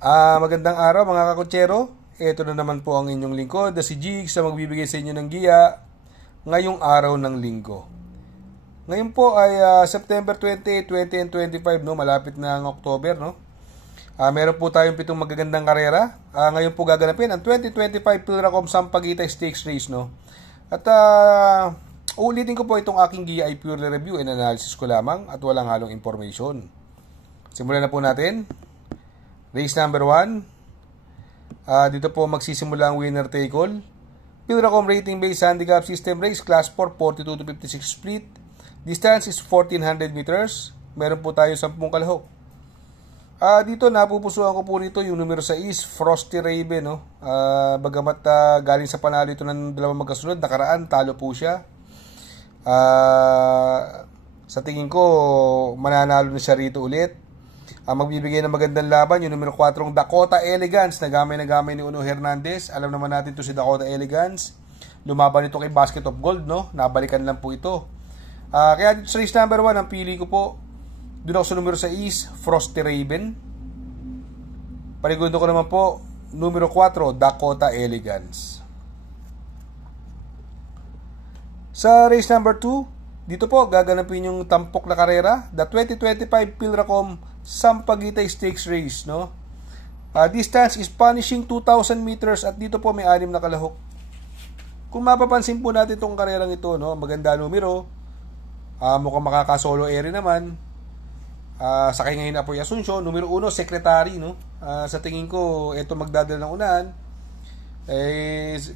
Magandang araw mga kakutsero. Ito na naman po ang inyong lingkod na si Jigs na magbibigay sa inyo ng giya ngayong araw ng linggo. Ngayon po ay September 20, 2025, no? Malapit na ang October, no? Meron po tayong 7 magagandang karera. Ngayon po gaganapin ang 2025 Pilracom Sampaguita Stakes Race, no? At ulitin ko po itong aking giya ay purely review and analysis ko lamang at walang halong information. Simulan na po natin. Race number 1. Dito po magsisimula ang winner take all. Pilracom rating based handicap system race class 4, 42 to 56 split. Distance is 1400 meters. Meron po tayo 10 kalahok. Dito napupusuan ko po rito yung numero 6, Frosty Raven, no? Bagamat galing sa panalo ito ng dalawang magkasunod, nakaraan talo po siya. Sa tingin ko mananalo na siya rito ulit. Magbibigay ng magandang laban yung numero 4, Dakota Elegance, na gamay ni Uno Hernandez. Alam naman natin to si Dakota Elegance. Lumaban ito kay Basket of Gold, no? Nabalikan lang po ito. Kaya dito sa race number 1, ang pili ko po, doon ako sa numero 6, Frosty Raven. Panigundo ko naman po, numero 4, Dakota Elegance. Sa race number 2, dito po gaganapin yung tampok na karera, the 2025 Pilracom Sampaguita Stakes Race, no? Distance is punishing 2,000 meters at dito po may 6 na kalahok. Kung mapapansin po natin itong karerang ito, no? Maganda numero. Mukhang makaka-solo area naman. Sakay ngayon na po yung Asunsyon. Numero 1, Secretary, no? Sa tingin ko, ito magdadala ng unahan.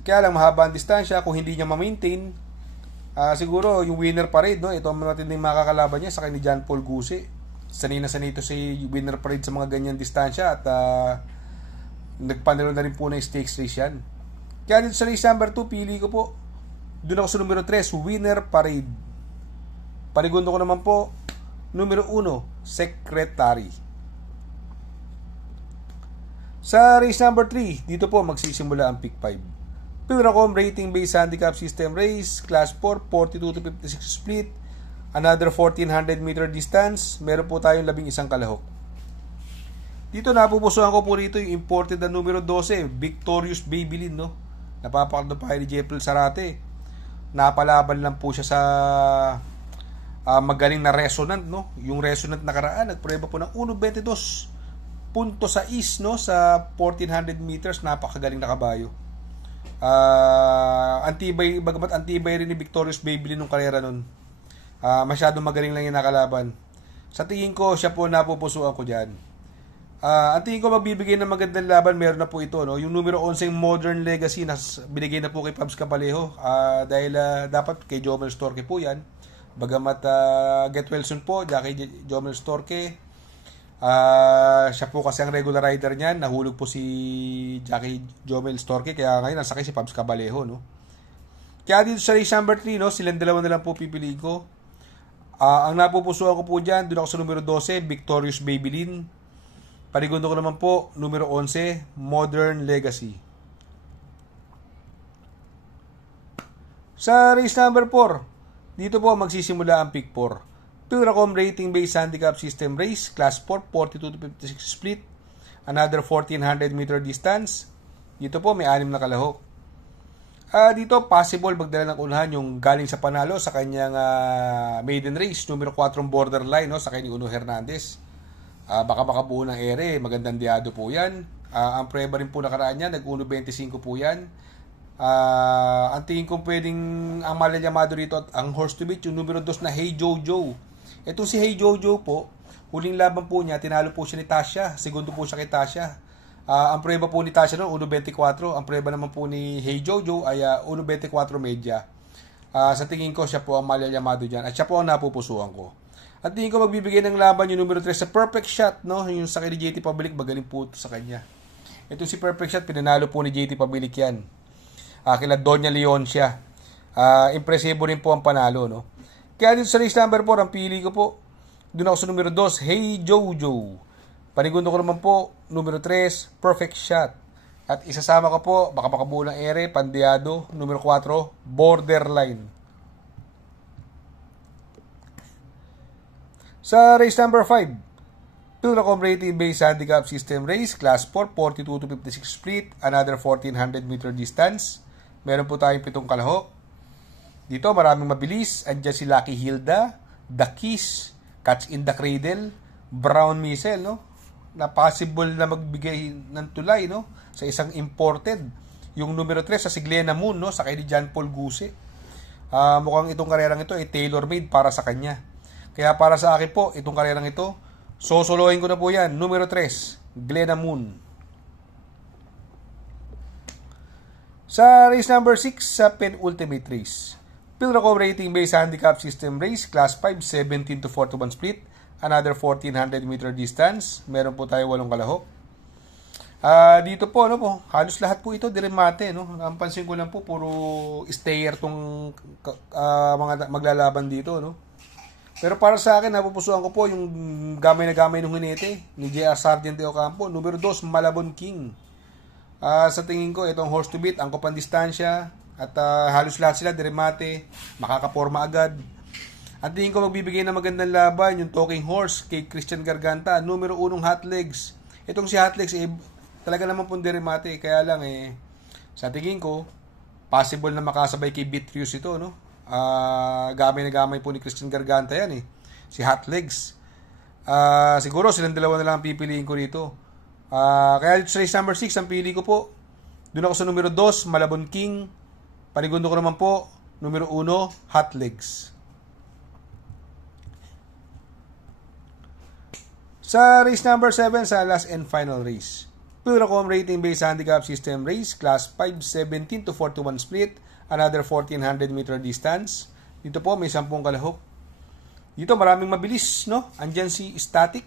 Kaya lang mahaba ang distansya. Kung hindi niya ma-maintain, siguro yung winner parade, no? Ito ang matinding makakalaban niya sa ni John Paul Gusi. Sanay na sanay ito si winner parade sa mga ganyan distansya at nagpanalo na rin po ng stakes race yan. Kaya dito sa race number 2, pili ko po, doon ako sa numero 3, winner parade. Panigundo ko naman po, numero 1, Secretary. Sa race number 3, dito po magsisimula ang pick 5. Pilracom rating based handicap system race, class 4, 42 to 56 split. Another 1400 meter distance. Meron po tayong 11 kalahok. Dito napupusuhan ko po rito yung imported na numero 12, Victorious Babylin, no? Napapakado pa ni Jeffrey Sarate. Napalaban lang po siya sa magaling na resonant, no? Yung resonant nakaraan, nagpreba po ng 1.22.6, no? Sa 1400 meters, napakagaling na kabayo. Bagamat antibay rin ni Victorious Babylin nung karera nun. Masyadong magaling lang yung nakalaban. Sa tingin ko, siya po napupusuan ko dyan. Ang tingin ko magbibigay ng magandang laban, meron na po ito, no? Yung numero 11 Modern Legacy, binigay na po kay Pabs Cabalejo. Dahil dapat kay Jomel Storke po yan. Bagamat Get Wilson po, kay Jomel Storke. Siya po kasi ang regular rider niyan. Nahulog po si Jackie Jomel Storke, kaya ngayon nasakay si Pabs Cabalejo, no? Kaya dito sa race number 3, no, silang dalawa na lang po pipiliin ko. Ang napupusuan ko po dyan, doon ako sa numero 12, Victorious Babylin. Panigundo ko naman po, numero 11, Modern Legacy. Sa race number 4, dito po magsisimula ang pick 4. Pilracom rating based handicap system race, class 4, 42 to 56 split. Another 1400 meter distance. Dito po may 6 na kalahok. Dito possible magdala ng unahan yung galing sa panalo sa kanyang maiden race, numero 4 Borderline, no, sa kanya Uno Hernandez. Baka makabuo ng ere, magandang diado po yan. Ang preba rin po nakaraan niya, nag-1.25 po yan. Ang tingin ko pwedeng ang malalyamado rito at ang horse to beat, yung numero 2 na Hey Jojo. Ito si Hey Jojo po, huling laban po niya, tinalo po siya ni Tasha. Segundo po siya kay Tasha. Ang preba po ni Tasha noon, 1.24. Ang preba naman po ni Hey Jojo ay 1.24 media. Sa tingin ko, siya po ang malalyamado dyan. At siya po ang napupusuan ko. At tingin ko magbibigay ng laban yung numero 3 sa Perfect Shot, no? Yung sa kay JT Pabilik, magaling po sa kanya. Ito si Perfect Shot, pinanalo po ni JT Pabilik yan. Kila Doña Leon siya. Impresibo rin po ang panalo, no? Kaya dito sa race number 4, ang pili ko po, doon ako sa numero 2, Hey Jojo. Panigundo ko naman po, numero 3, Perfect Shot. At isasama ko po, baka makabuo ng ere, Pandiado, numero 4, Borderline. Sa race number 5, Pilracom rating based handicap system race, class 4, 42 to 56 split, another 1400 meter distance. Meron po tayong 7 kalahok. Dito maraming mabilis. Andiyan si Lucky Hilda, The Kiss, Catch in the Cradle, Brown Missile, no? Na possible na magbigay ng tulay, no? Sa isang imported. Yung numero 3 sa si Glenna Moon, no? Sa kay ni John Paul Guse. Mukhang itong karerang ito ay tailor-made para sa kanya. Kaya para sa akin po, itong karerang ito, sosolohin ko na po yan. Numero 3, Glenna Moon. Sa race number 6, sa penultimate race. Pilracom rating based handicap system race, class 5, 17 to 41 split. Another 1400 meter distance. Meron po tayo 8 kalahok. Dito po, ano po, halos lahat po ito diremate, no? Ang pansin ko lang po, puro stayer tong mga maglalaban dito, no? Pero para sa akin, napupusuan ko po yung gamay na gamay ng hinete ni J.R. Sargent de Ocampo. Numero 2, Malabon King. Sa tingin ko, itong horse to beat, angkop ang distansya, at halos lahat sila diremate, makakaporma agad. At tingin ko magbibigay ng magandang laban yung talking horse kay Christian Garganta, numero 1 Hot Legs. Itong si Hot Legs, talaga naman pong diremate, kaya lang sa tingin ko, possible na makasabay kay Beatrice ito, no? Gamay na gamay po ni Christian Garganta yan si Hot Legs. Siguro silang dalawa na lang ang pipiliin ko dito. Kaya race number 6 ang pili ko po. Doon ako sa numero 2, Malabon King. Panigundo ko naman po, numero 1, Hot Legs. Sa race number 7, sa last and final race, Pilracom rating based handicap system race, class 5, 17 to 41 split, another 1400 meter distance. Dito po may 10 kalahok. Dito maraming mabilis, no? Andyan si Static,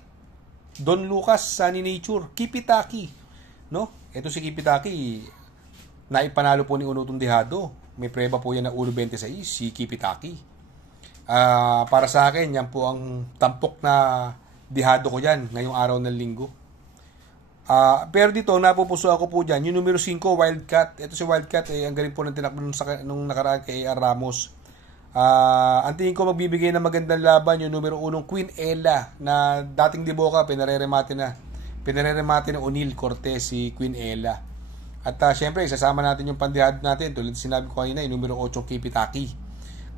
Don Lucas, Sunny Nature, Kipitaki, no? Ito si Kipitaki, naipanalo po ni Unutong Dehado. May preba po yan na 1.26, si Kipitaki. Para sa akin, yan po ang tampok na dehado ko dyan ngayong araw ng linggo. Pero dito, napupuso ako po dyan, yung numero 5, Wildcat. Ito si Wildcat, ang galing po ng tinakbo nung nakaraan kay A.R. Ramos. Ang tingin ko magbibigay ng magandang laban yung numero 1, Queen Ella, na dating Diboka, pinareremate ng O'Neal Cortez, si Queen Ella. At syempre, isasama natin yung pandihado natin, tulad sinabi ko kanina, yung numero 8, Kipitaki.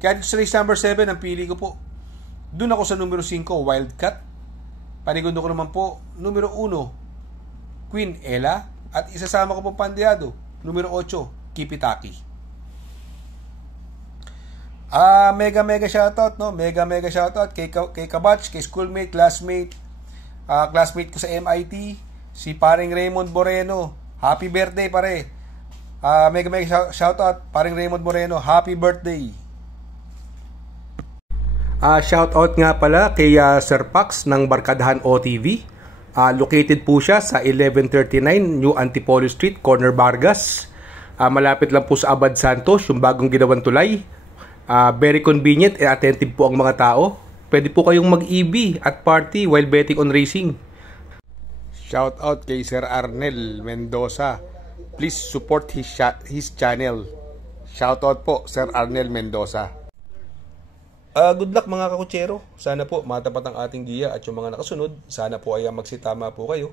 Kaya dito sa race number 7, ang pili ko po, doon ako sa numero 5, Wildcat. Panigundo ko naman po, numero 1, Queen Ella, at isasama ko po pandiyado, numero 8, Kipitaki. Mega shoutout, no? Mega shoutout kay Kabatch, kay schoolmate, classmate ko sa MIT, si paring Raymond Moreno. Happy birthday, pare. Mega shoutout, paring Raymond Moreno. Happy birthday. Shoutout nga pala kay Sir Pax ng Barkadahan OTV. Located po siya sa 1139 New Antipolo Street, Corner Vargas. Malapit lang po sa Abad Santos, yung bagong ginawang tulay. Very convenient and attentive po ang mga tao. Pwede po kayong mag-EB at party while betting on racing. Shout out kay Sir Arnel Mendoza. Please support his channel. Shout out po Sir Arnel Mendoza. Good luck mga kakutsero. Sana po matapat ang ating giya at yung mga nakasunod, sana po ay magsitama po kayo.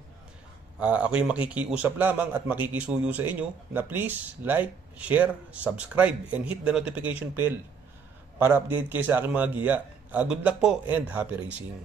Ako yung makikiusap lamang at makikisuyo sa inyo na please like, share, subscribe, and hit the notification bell para update kayo sa aking mga giya. Good luck po and happy racing.